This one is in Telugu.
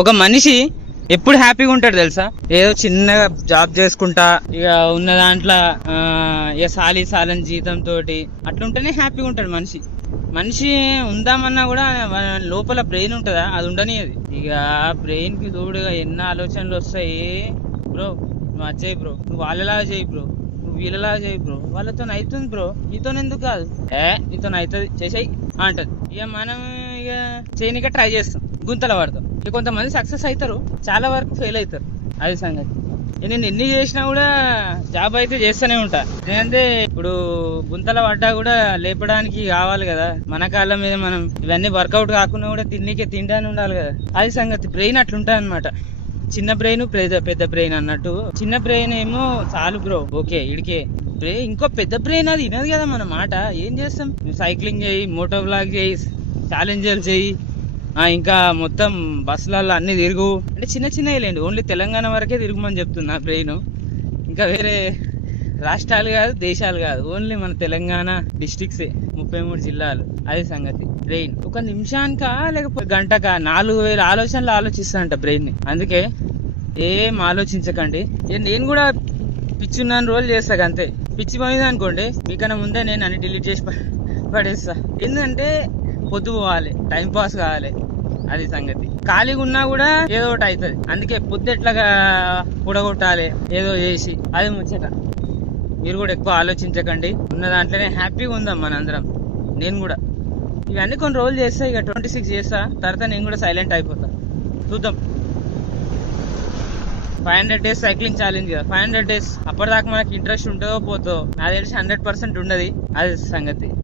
ఒక మనిషి ఎప్పుడు హ్యాపీగా ఉంటాడు తెలుసా? ఏదో చిన్నగా జాబ్ చేసుకుంటా ఇక ఉన్న దాంట్లో ఇక సాలని జీతం తోటి అట్లుంటేనే హ్యాపీగా ఉంటాడు మనిషి. మనిషి ఉందామన్నా కూడా లోపల బ్రెయిన్ ఉంటుందా, అది ఉండనిది. ఇక బ్రెయిన్ కి తోడుగా ఎన్నో ఆలోచనలు వస్తాయి. బ్రో నువ్వు అచ్చేయి బ్రో, నువ్వు వాళ్ళలాగా చేయి బ్రో, నువ్వు వీళ్ళలాగా చేయి బ్రో, వాళ్ళతో అవుతుంది బ్రో, నీతో ఎందుకు కాదు, నీతో అవుతుంది చేసేయి అంటది. ఇక మనం ఇక చేయనిక ట్రై చేస్తాం, గుంతల పడతాం. ఇక కొంతమంది సక్సెస్ అవుతారు, చాలా వరకు ఫెయిల్ అవుతారు. అది సంగతి. నేను ఎన్ని చేసినా కూడా జాబ్ అయితే చేస్తూనే ఉంటా. ఎందుకంటే ఇప్పుడు గుంతల పడ్డా కూడా లేపడానికి కావాలి కదా, మన కాళ్ళ మీద మనం. ఇవన్నీ వర్కౌట్ కాకుండా కూడా తిండానే ఉండాలి కదా. అది సంగతి. బ్రెయిన్ అట్లుంటా అనమాట. చిన్న బ్రెయిన్ పెద్ద బ్రెయిన్ అన్నట్టు. చిన్న బ్రెయిన్ ఏమో చాలు బ్రో, ఓకే ఇడికే. ఇంకో పెద్ద బ్రెయిన్ అది వినదు కదా మన మాట. ఏం చేస్తాం? నువ్వు సైక్లింగ్ చేయి, మోటో బ్లాగ్ చేయి, ఛాలెంజర్లు చేయి, ఇంకా మొత్తం బస్సులలో అన్ని తిరుగు అంటే చిన్నవి లేండి. ఓన్లీ తెలంగాణ వరకే తిరుగుమని చెప్తున్నా బ్రెయిన్. ఇంకా వేరే రాష్ట్రాలు కాదు, దేశాలు కాదు, ఓన్లీ మన తెలంగాణ డిస్ట్రిక్ట్సే, 33 జిల్లాలు. అది సంగతి. బ్రెయిన్ ఒక నిమిషానికా లేకపోతే గంటకా 4000 ఆలోచనలు ఆలోచిస్తానంట బ్రెయిన్ ని. అందుకే ఏం ఆలోచించకండి. నేను కూడా పిచ్చున్న రోజులు చేస్తా అంతే. పిచ్చి పోయింది అనుకోండి, మీకన్నా ముందే నేను అన్ని డిలీట్ చేసి పడేస్తా. ఎందుకంటే పొద్దు పోవాలి, టైం పాస్ కావాలి. అది సంగతి. ఖాళీగా ఉన్నా కూడా ఏదో ఒకటి అవుతుంది. అందుకే పొద్దు ఎట్లాగా కూడగొట్టాలి ఏదో చేసి, అది ముచ్చట. మీరు కూడా ఎక్కువ ఆలోచించకండి, ఉన్న దాంట్లోనే హ్యాపీగా ఉందాం మనందరం. నేను కూడా ఇవన్నీ కొన్ని రోజులు చేస్తా, ఇక 26 చేస్తా, తర్వాత నేను కూడా సైలెంట్ అయిపోతా. చూద్దాం. 500 days సైక్లింగ్ ఛాలెంజ్ కదా, 500 days. అప్పటిదాకా మనకి ఇంట్రెస్ట్ ఉంటుందో పోతుందో నాకు తెలిసి 100% ఉండదు. అది సంగతి.